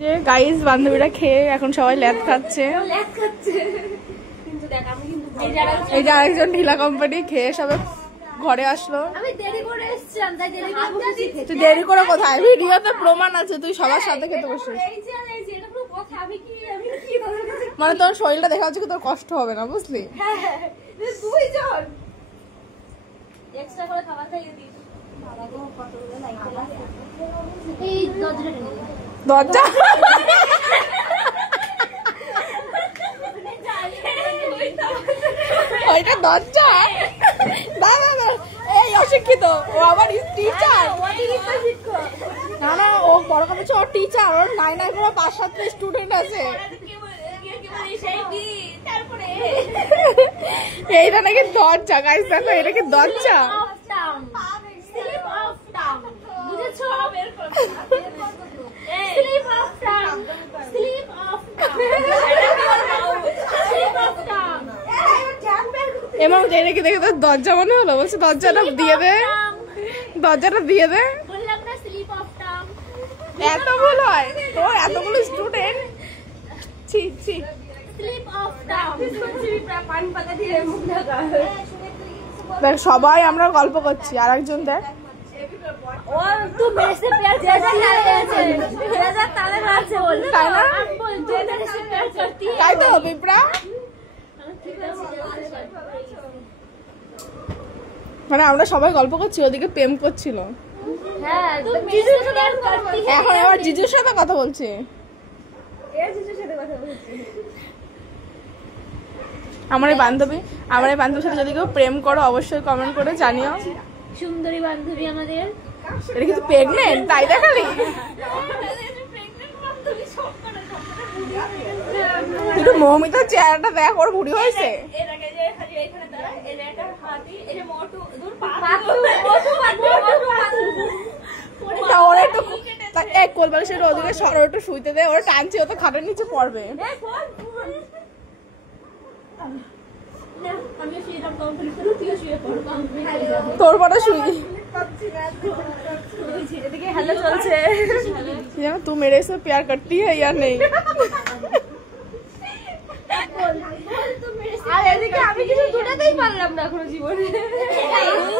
যে গাইস বান্ধবীরা খেয়ে এখন সবাই ল্যাদ খাচ্ছে। এই যে আরেকজন ঢিলা কোম্পানি খেয়ে সবাই ঘরে আসলো। আমি দেরি করে এসেছিলাম তাই দেরি করে বসেছি। তুই দেরি করে কোথায়? ভিডিওতে প্রমাণ আছে তুই সবার সাথে খেতে বসছিস। এটা পুরো কথা। আমি কি মানে তোর শরীরটা দেখা যাচ্ছে কি তোর কষ্ট হবে না, বুঝলি? দুইজন এক্সট্রা করে খাবার খাইয়ে দিই। বাবা গো কতগুলো লাইট লাগে। এই দরজা ওইটা দরজা। এই অশিক্ষিত, ও আবার টিচার। না না, ও বড় কথা, ওর টিচার। ওর 9 করে 5-7 স্টুডেন্ট আছে। এইটা নাকি দরজা গাইস, দেখো এটা কি দরজা। এমন দেখে দেখে তো দরজা মনে হলো। বলছে দরজাটা দিয়ে দে, দরজাটা দিয়ে দে। এত ভুল হয় তো, এতগুলো স্টুডেন্ট। ছি ছি। দেখ সবাই আমরা গল্প করছি, আর একজন দেখ তাই তো বিপ্রা। মানে আমরা সবাই গল্প করছি, ওদিকে প্রেম করছিল। এখন আবার জিজুর সাথে কথা বলছে। আমার এই বান্ধবীর সাথে যদি কেউ প্রেম করো অবশ্যই কমেন্ট করে জানিও। সুন্দরী বান্ধবী আমাদের। এটা কিছু প্রেগনেন্ট তাই দেখালি? একটু মৌমিতার চেহারাটা দেখ, ওর বুড়ি হয়েছে। ওর একটু কোলবালিশের ওদিকে সরো, একটু শুইতে দে। ওর টানছি, ও তো খাটের নিচে পড়বে। তোর পরে শুই। হ্যালো চলছে। तू मेरे से प्यार करती है या नहीं? আমি কিছু দুটাতেই পারলাম না এখনো জীবনে।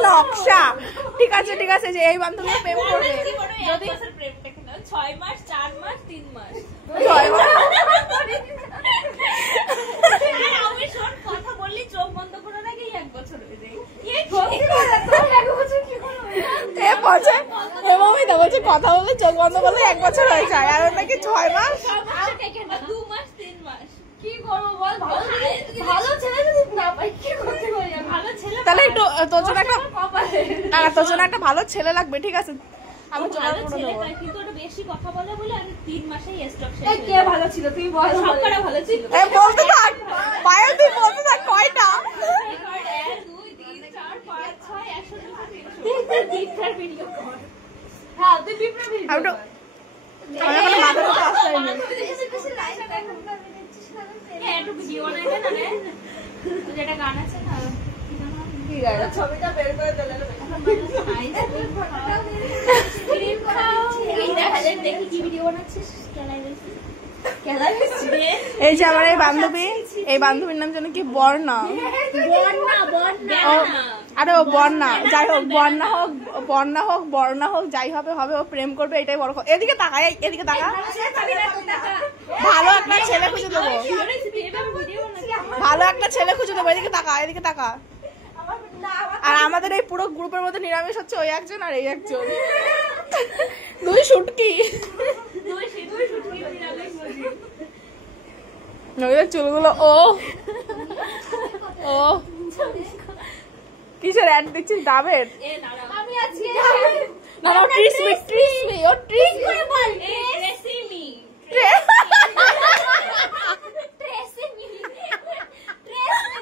নকশা। ঠিক আছে ঠিক আছে, যে এই বান্ধবী প্রেম করবে যদি 6 মাস 4 মাস 3 মাস 6 মাস। আমি শোন কথা বললি চোখ বন্ধ করে নাকি 1 বছর হয়ে যায়। বলছে কথা বললে চোখ বন্ধ করলে 1 বছর হয়ে যায়, আর নাকি 6 মাস 2 মাস 3 মাস। কি করবো বল? ভালো ছেলে যদি না পাই কি করতে পারি? ভালো ছেলে তাহলে একটু তোর জন্য একটা ভালো ছেলে লাগবে, ঠিক আছে? আমি ভালো ছেলে পাই, কিন্তু ওটা বেশি কথা বলে বলে আমি 3 মাসেই স্টপ শেষ। কে ভালো ছিল তুই বল? সবকটা ভালো ছিল। বলতে থাক পায়ে, তুই বলতে থাক কয়টা। 1 2 3 4 5 6 100 200 ভিডিও কর। হ্যাঁ তুই বিপ্লব ভিডিও কর। আমার কোনো মাথাটা তো আসছে না। একটু ভিডিও বানাই দে না রে। যেটা গান আছে না, কি গান? ছবিটা বের করে দে। দেখি কি ভিডিও বানাচ্ছিস। এই যে আমার এই বান্ধবীর নাম যেন কি বর্ণা। আরে ও বর্ণা, যাই হোক বর্ণা হোক যাই হবে হবে, ও প্রেম করবে এটাই বড় কথা। এদিকে তাকা, এদিকে তাকা। ভালো একটা ছেলে খুঁজে দেবো, এদিকে তাকা। আর আমাদের এই পুরো গ্রুপের মধ্যে নিরামিষ হচ্ছে ওই একজন আর এই একজন। 2 শুটকি। চুলগুলো ও কিসের অ্যাড দিচ্ছিস? ডাবের? আমি আজকে না না, ট্রিসমি ও ট্রিসমি বল। ট্রেসিমি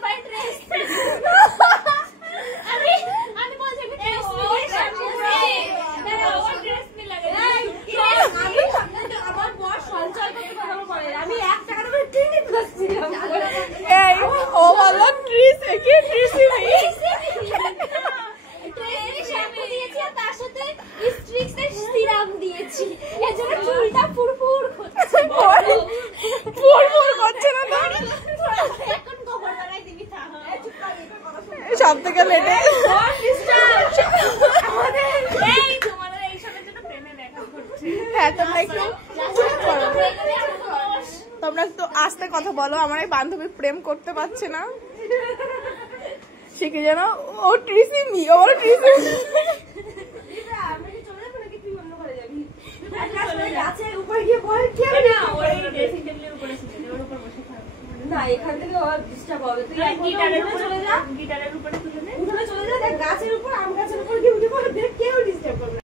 বাই ট্রেসমি। আমি বলছি ট্রেসমি লাগে। আমার বস সঞ্চয় করতে কথা বলে, আমি 1 টাকা করে টিকিট করছিলাম। এই ও বলল ট্রিসমি। শ্যাম্পু দিয়েছি আর তার সাথে স্ট্রিক্সের সিরাম দিয়েছি, এজন্য চুলটা ফুরফুর করছে। একটু চুপ করো। তোমরা একটু আস্তে কথা বলো, আমার এই বান্ধবী প্রেম করতে পারছে না। সে কি যেন ও ট্রিসিমি, ওর ট্রিসিমি। না এখান থেকে ডিস্টার্ব হবে, তুই গিটারের উপরে চলে যা, গিটারের উপরে তুলে নে, উঠোনে চলে যা, দেখ গাছের উপর, আম গাছের উপর কি উঠে পড়ে, দেখ কেউ ডিস্টার্ব করবে।